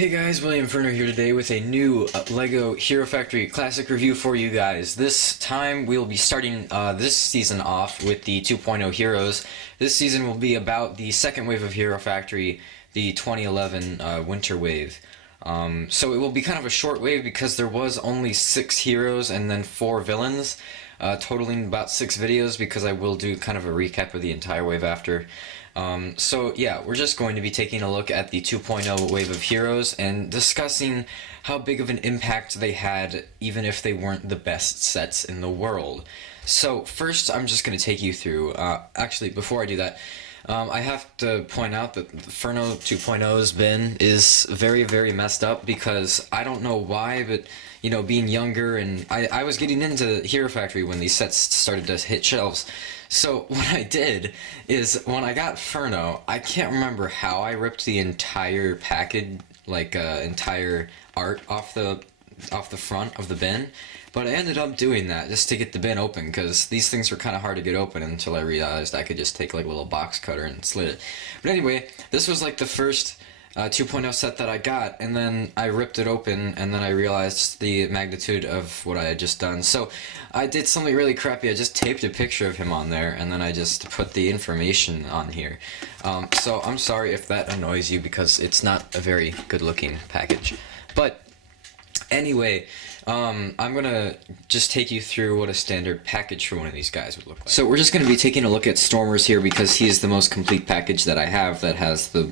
Hey guys, William Ferner here today with a new LEGO Hero Factory Classic review for you guys. This time we'll be starting this season off with the 2.0 Heroes. This season will be about the second wave of Hero Factory, the 2011 Winter Wave. So it will be kind of a short wave because there was only 6 heroes and then 4 villains, totaling about 6 videos because I will do kind of a recap of the entire wave after. So yeah, we're just going to be taking a look at the 2.0 wave of heroes and discussing how big of an impact they had even if they weren't the best sets in the world. So first I'm just going to take you through, actually before I do that, I have to point out that the Ferno 2.0's bin is very, very messed up because I don't know why, but you know, being younger and I was getting into Hero Factory when these sets started to hit shelves. So what I did is when I got Ferno, I can't remember how I ripped the entire package, like entire art off the front of the bin, but I ended up doing that just to get the bin open because these things were kind of hard to get open until I realized I could just take like a little box cutter and slit it. But anyway, this was like the first 2.0 set that I got, and then I ripped it open and then I realized the magnitude of what I had just done. So I did something really crappy. I just taped a picture of him on there and then I just put the information on here. So I'm sorry if that annoys you because it's not a very good looking package. But anyway, I'm gonna just take you through what a standard package for one of these guys would look like. So we're just gonna be taking a look at Stormers here because he's the most complete package that I have that has the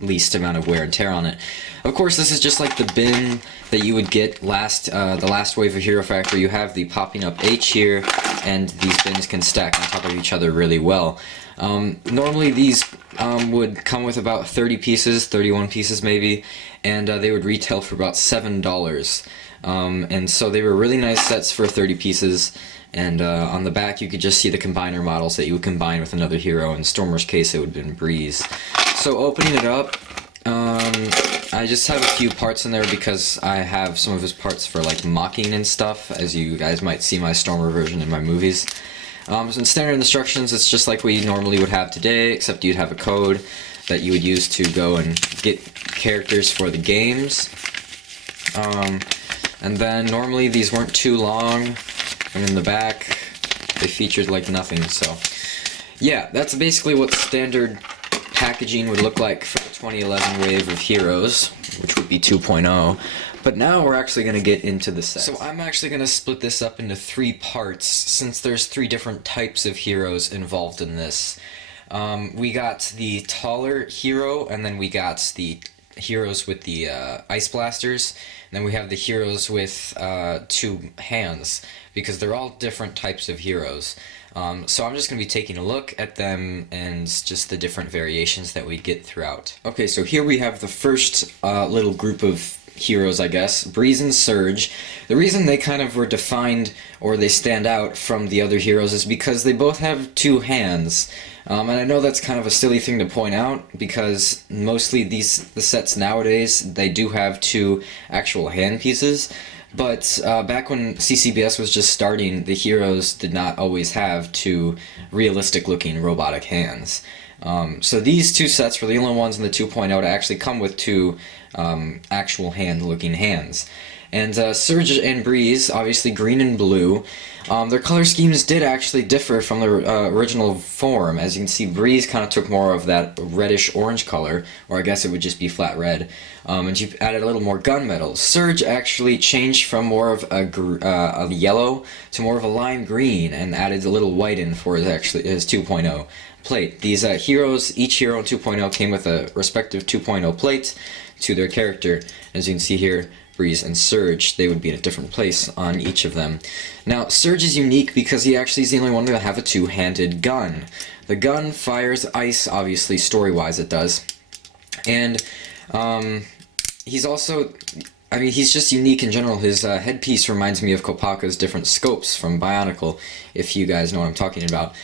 least amount of wear and tear on it. Of course, this is just like the bin that you would get the last wave of Hero Factory. You have the popping up H here, and these bins can stack on top of each other really well. Normally these would come with about 30 pieces, 31 pieces maybe, and they would retail for about $7. And so they were really nice sets for 30 pieces, and on the back you could just see the combiner models that you would combine with another hero. In Stormer's case it would have been Breeze. So opening it up, I just have a few parts in there because I have some of his parts for like mocking and stuff, as you guys might see my Stormer version in my movies. So in standard instructions it's just like we normally would have today, except you'd have a code that you would use to go and get characters for the games. And then normally these weren't too long, and in the back they featured like nothing. So yeah, that's basically what standard packaging would look like for the 2011 wave of heroes, which would be 2.0. But now we're actually going to get into the set. So I'm actually going to split this up into 3 parts since there's 3 different types of heroes involved in this. We got the taller hero, and then we got the heroes with the ice blasters, and then we have the heroes with 2 hands, because they're all different types of heroes. So I'm just going to be taking a look at them and just the different variations that we get throughout. Okay, so here we have the first little group of heroes, I guess, Breeze and Surge. The reason they kind of were defined, or they stand out from the other heroes, is because they both have 2 hands. And I know that's kind of a silly thing to point out, because mostly the sets nowadays, they do have 2 actual hand pieces. But back when CCBS was just starting, the heroes did not always have 2 realistic-looking robotic hands. So these 2 sets were the only ones in the 2.0 to actually come with 2 actual hand-looking hands. And Surge and Breeze, obviously green and blue, their color schemes did actually differ from the original form. As you can see, Breeze kind of took more of that reddish-orange color, or I guess it would just be flat red, and you added a little more gunmetal. Surge actually changed from more of a yellow to more of a lime green, and added a little white in for his 2.0 plate. These heroes, each hero in 2.0 came with a respective 2.0 plate to their character. As you can see here, Breeze and Surge, they would be in a different place on each of them. Now, Surge is unique because he actually is the only one to have a 2-handed gun. The gun fires ice, obviously, story-wise it does. And he's also, I mean, he's just unique in general. His headpiece reminds me of Kopaka's different scopes from Bionicle, if you guys know what I'm talking about.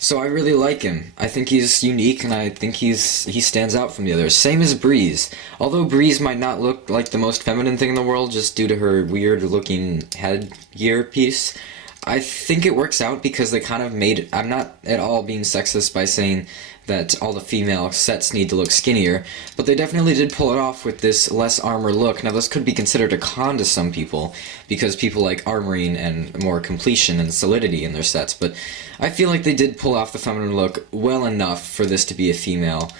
So I really like him. I think he's unique, and I think he stands out from the others. Same as Breeze. Although Breeze might not look like the most feminine thing in the world just due to her weird-looking headgear piece, I think it works out because they kind of made it. I'm not at all being sexist by saying that all the female sets need to look skinnier, but they definitely did pull it off with this less armor look. Now, this could be considered a con to some people, because people like armoring and more completion and solidity in their sets, but I feel like they did pull off the feminine look well enough for this to be a female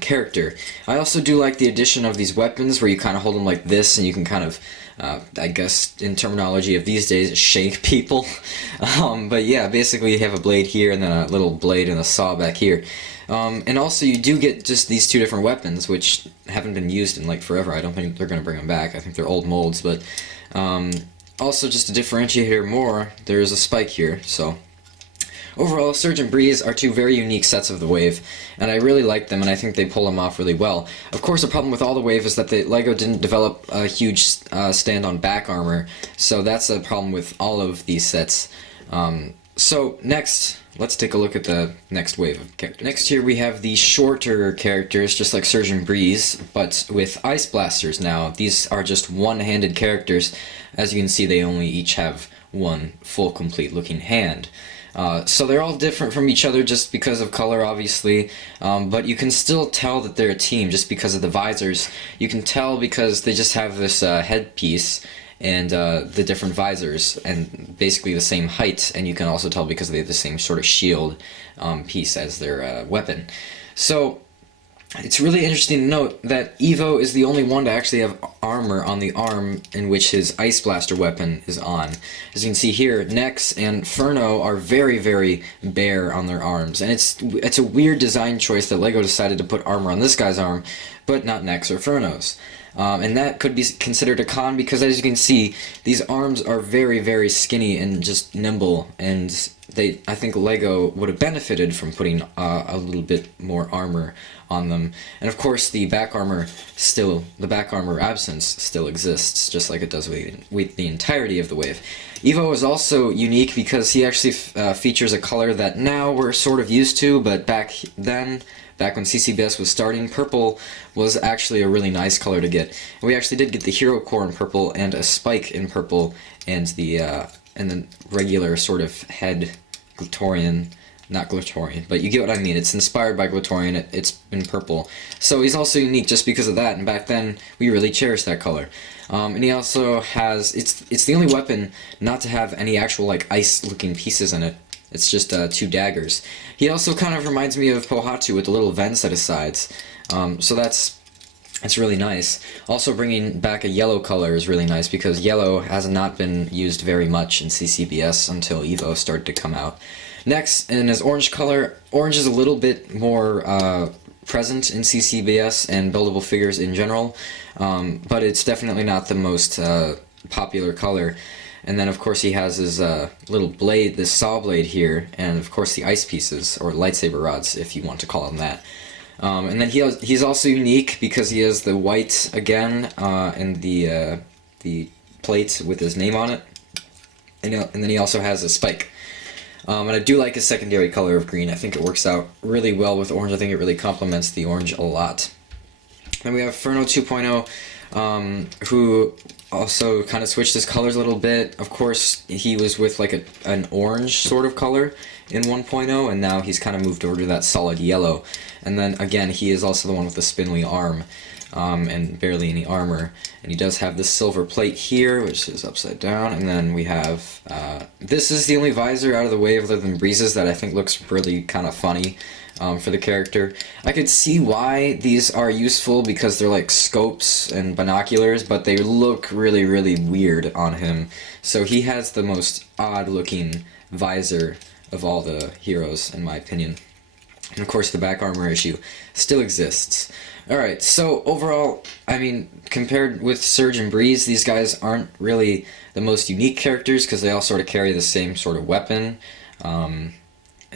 character. I also do like the addition of these weapons where you kind of hold them like this and you can kind of, I guess in terminology of these days, shake people. But yeah, basically you have a blade here and then a little blade and a saw back here. And also you do get just these two different weapons, which haven't been used in like forever. I don't think they're going to bring them back. I think they're old molds, but also just to differentiate here more, there is a spike here, so... Overall, Surge and Breeze are two very unique sets of the Wave, and I really like them, and I think they pull them off really well. Of course, the problem with all the Wave is that the LEGO didn't develop a huge stand-on back armor, so that's a problem with all of these sets. So, next, let's take a look at the next wave of characters. Next here we have the shorter characters, just like Surge and Breeze, but with Ice Blasters now. These are just one-handed characters. As you can see, they only each have one full, complete-looking hand. So they're all different from each other just because of color, obviously, but you can still tell that they're a team just because of the visors. You can tell because they just have this headpiece and the different visors and basically the same height, and you can also tell because they have the same sort of shield piece as their weapon. So it's really interesting to note that Evo is the only one to actually have armor on the arm in which his Ice Blaster weapon is on. As you can see here, Nex and Furno are very, very bare on their arms, and it's a weird design choice that LEGO decided to put armor on this guy's arm, but not Nex or Furno's. And that could be considered a con because, as you can see, these arms are very, very skinny and just nimble, and I think LEGO would have benefited from putting a little bit more armor on them. And of course, the back armor absence still exists, just like it does with the entirety of the wave. Evo is also unique because he actually features a color that now we're sort of used to, but back when CCBS was starting, purple was actually a really nice color to get. And we actually did get the Hero Core in purple and a Spike in purple and the regular sort of head Glatorian, not Glatorian, but you get what I mean. It's inspired by Glatorian, it's in purple. So he's also unique just because of that, and back then we really cherished that color. And he also has, it's the only weapon not to have any actual like ice-looking pieces in it. It's just two daggers. He also kind of reminds me of Pohatu with the little vents at his sides. So that's really nice. Also bringing back a yellow color is really nice because yellow has not been used very much in CCBS until Evo started to come out. Next, in his orange color, orange is a little bit more present in CCBS and buildable figures in general, but it's definitely not the most popular color. And then, of course, he has his little blade, this saw blade here, and of course the ice pieces, or lightsaber rods, if you want to call them that. And then he's also unique because he has the white again, and the plate with his name on it, and then he also has a spike. And I do like his secondary color of green. I think it works out really well with orange. I think it really complements the orange a lot. Then we have Furno 2.0, who also kind of switched his colors a little bit. Of course, he was with like an orange sort of color in 1.0, and now he's kind of moved over to that solid yellow. And then again, he is also the one with the spindly arm, and barely any armor. And he does have this silver plate here, which is upside down. And then we have, this is the only visor out of the wave other than Breeze's that I think looks really kind of funny. For the character. I could see why these are useful because they're like scopes and binoculars, but they look really, really weird on him. So he has the most odd-looking visor of all the heroes, in my opinion. And of course, the back armor issue still exists. Alright, so overall, I mean, compared with Surge and Breeze, these guys aren't really the most unique characters because they all sort of carry the same sort of weapon.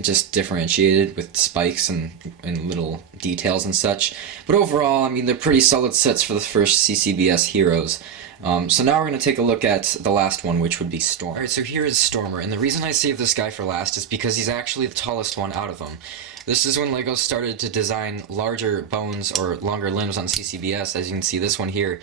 Just differentiated with spikes and little details and such. But overall, I mean, they're pretty solid sets for the first CCBS heroes. So now we're going to take a look at the last one, which would be Storm. Alright, so here is Stormer, and the reason I saved this guy for last is because he's actually the tallest one out of them. This is when LEGO started to design larger bones or longer limbs on CCBS. As you can see, this one here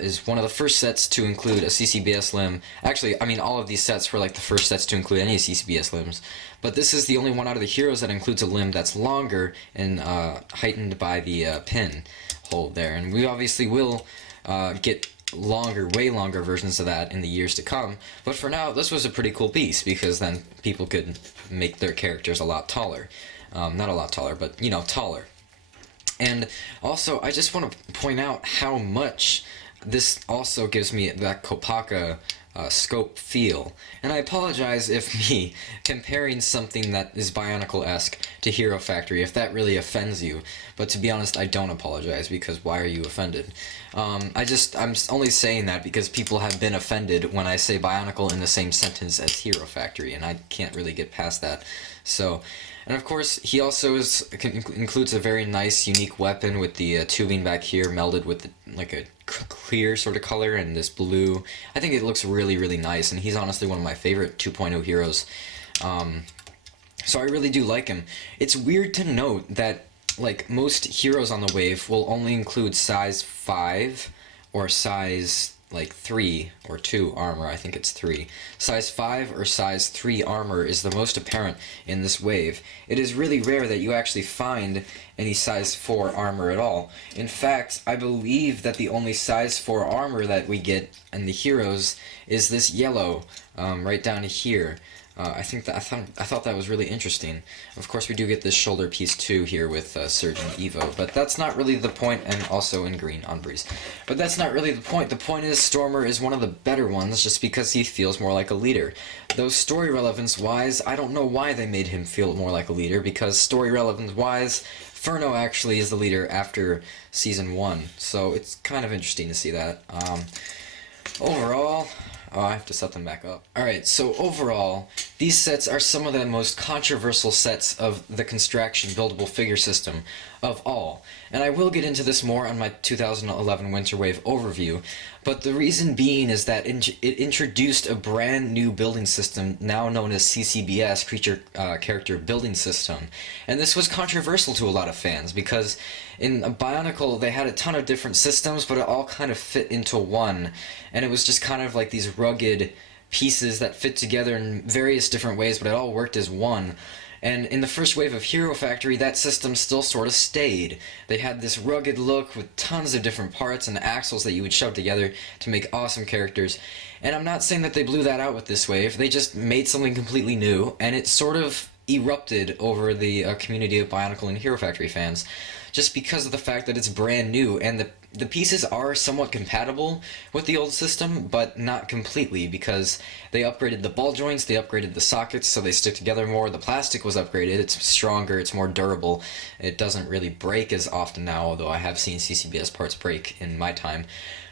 is one of the first sets to include a CCBS limb. Actually, I mean, all of these sets were like the first sets to include any CCBS limbs. But this is the only one out of the heroes that includes a limb that's longer and heightened by the pin hole there. And we obviously will get longer, way longer versions of that in the years to come. But for now, this was a pretty cool piece because then people could make their characters a lot taller. Not a lot taller, but, you know, taller. And also, I just want to point out how much this also gives me that Kopaka scope feel. And I apologize if me comparing something that is Bionicle-esque to Hero Factory, if that really offends you. But to be honest, I don't apologize, because why are you offended? I'm only saying that because people have been offended when I say Bionicle in the same sentence as Hero Factory, and I can't really get past that. So, and of course, he also includes a very nice, unique weapon with the tubing back here melded with like a clear sort of color and this blue. I think it looks really, really nice, and he's honestly one of my favorite 2.0 heroes. So I really do like him. It's weird to note that like most heroes on the wave will only include size 5 or size like 3 or 2 armor. I think it's 3. Size 5 or size 3 armor is the most apparent in this wave. It is really rare that you actually find any size 4 armor at all. In fact, I believe that the only size 4 armor that we get in the heroes is this yellow right down here. I thought that was really interesting. Of course, we do get this shoulder piece too here with Surge and Evo, but that's not really the point, and also in green on Breeze. But that's not really the point. The point is Stormer is one of the better ones just because he feels more like a leader. Though story relevance wise, I don't know why they made him feel more like a leader, because story relevance wise, Furno actually is the leader after Season 1, so it's kind of interesting to see that. Overall, I have to set them back up. Alright, so overall, these sets are some of the most controversial sets of the Construction buildable figure system of all. And I will get into this more on my 2011 Winter Wave overview, but the reason being is that it introduced a brand new building system now known as CCBS, Creature Character Building System. And this was controversial to a lot of fans because in Bionicle they had a ton of different systems, but it all kind of fit into one. And it was just kind of like these rugged pieces that fit together in various different ways, but it all worked as one. And in the first wave of Hero Factory, that system still sort of stayed. They had this rugged look with tons of different parts and axles that you would shove together to make awesome characters. And I'm not saying that they blew that out with this wave, they just made something completely new, and it sort of erupted over the community of Bionicle and Hero Factory fans, just because of the fact that it's brand new, and the pieces are somewhat compatible with the old system, but not completely, because they upgraded the ball joints, they upgraded the sockets so they stick together more, the plastic was upgraded, it's stronger, it's more durable, it doesn't really break as often now, although I have seen CCBS parts break in my time.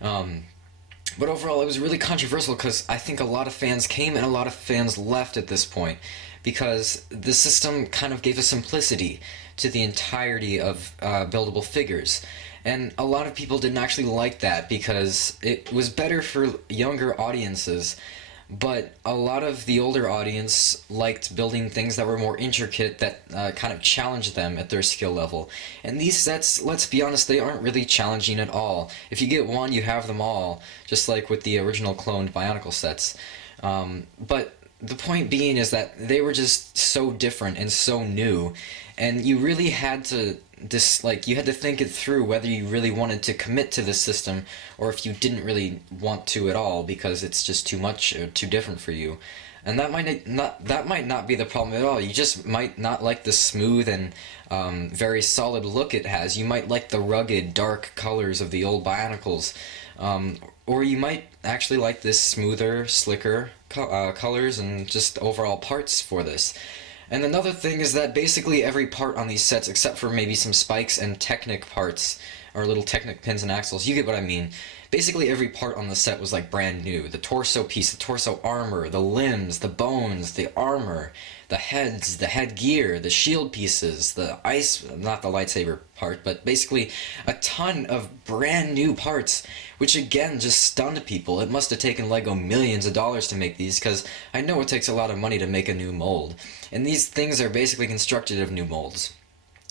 But overall, it was really controversial because I think a lot of fans came and a lot of fans left at this point, because the system kind of gave a simplicity to the entirety of buildable figures. And a lot of people didn't actually like that because it was better for younger audiences, but a lot of the older audience liked building things that were more intricate, that kind of challenged them at their skill level. And these sets, let's be honest, they aren't really challenging at all. If you get one, you have them all, just like with the original cloned Bionicle sets. But the point being is that they were just so different and so new, and you really had to you had to think it through whether you really wanted to commit to this system or if you didn't really want to at all because it's just too much or too different for you. And that might not be the problem at all. You just might not like the smooth and very solid look it has. You might like the rugged, dark colors of the old Bionicles. Or you might actually like this smoother, slicker colors and just overall parts for this. And another thing is that basically every part on these sets, except for maybe some spikes and Technic parts, or little Technic pins and axles. You get what I mean. Basically, every part on the set was like brand new. The torso piece, the torso armor, the limbs, the bones, the armor, the heads, the headgear, the shield pieces, the ice, not the lightsaber part, but basically a ton of brand new parts, which again just stunned people. It must have taken LEGO millions of dollars to make these, because I know it takes a lot of money to make a new mold. And these things are basically constructed of new molds.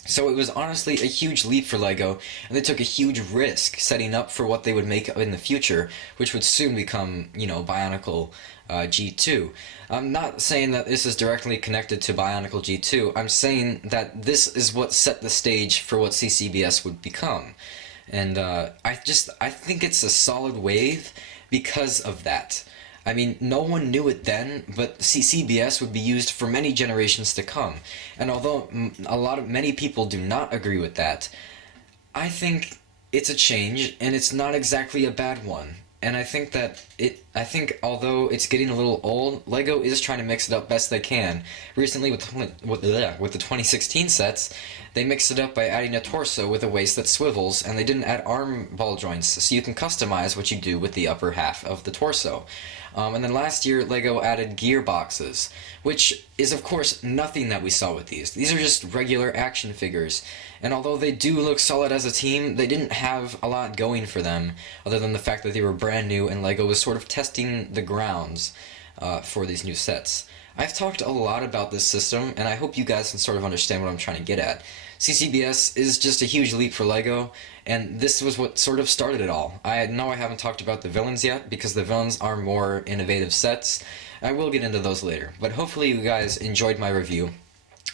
So it was honestly a huge leap for LEGO, and they took a huge risk setting up for what they would make in the future, which would soon become, Bionicle G2. I'm not saying that this is directly connected to Bionicle G2, I'm saying that this is what set the stage for what CCBS would become. And I think it's a solid wave because of that. I mean, no one knew it then, but CCBS would be used for many generations to come. And although many people do not agree with that, I think it's a change, and it's not exactly a bad one. And I think although it's getting a little old, LEGO is trying to mix it up best they can. Recently with the 2016 sets, they mixed it up by adding a torso with a waist that swivels, and they didn't add arm ball joints, so you can customize what you do with the upper half of the torso. And then last year, LEGO added gearboxes, which is of course nothing that we saw with these. These are just regular action figures, and although they do look solid as a team, they didn't have a lot going for them, other than the fact that they were brand new and LEGO was sort of testing the grounds for these new sets. I've talked a lot about this system, and I hope you guys can sort of understand what I'm trying to get at. CCBS is just a huge leap for LEGO, and this was what sort of started it all. I know I haven't talked about the villains yet, because the villains are more innovative sets. I will get into those later, but hopefully you guys enjoyed my review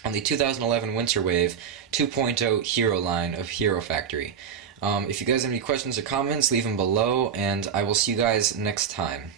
on the 2011 Winter Wave 2.0 Hero line of Hero Factory. If you guys have any questions or comments, leave them below, and I will see you guys next time.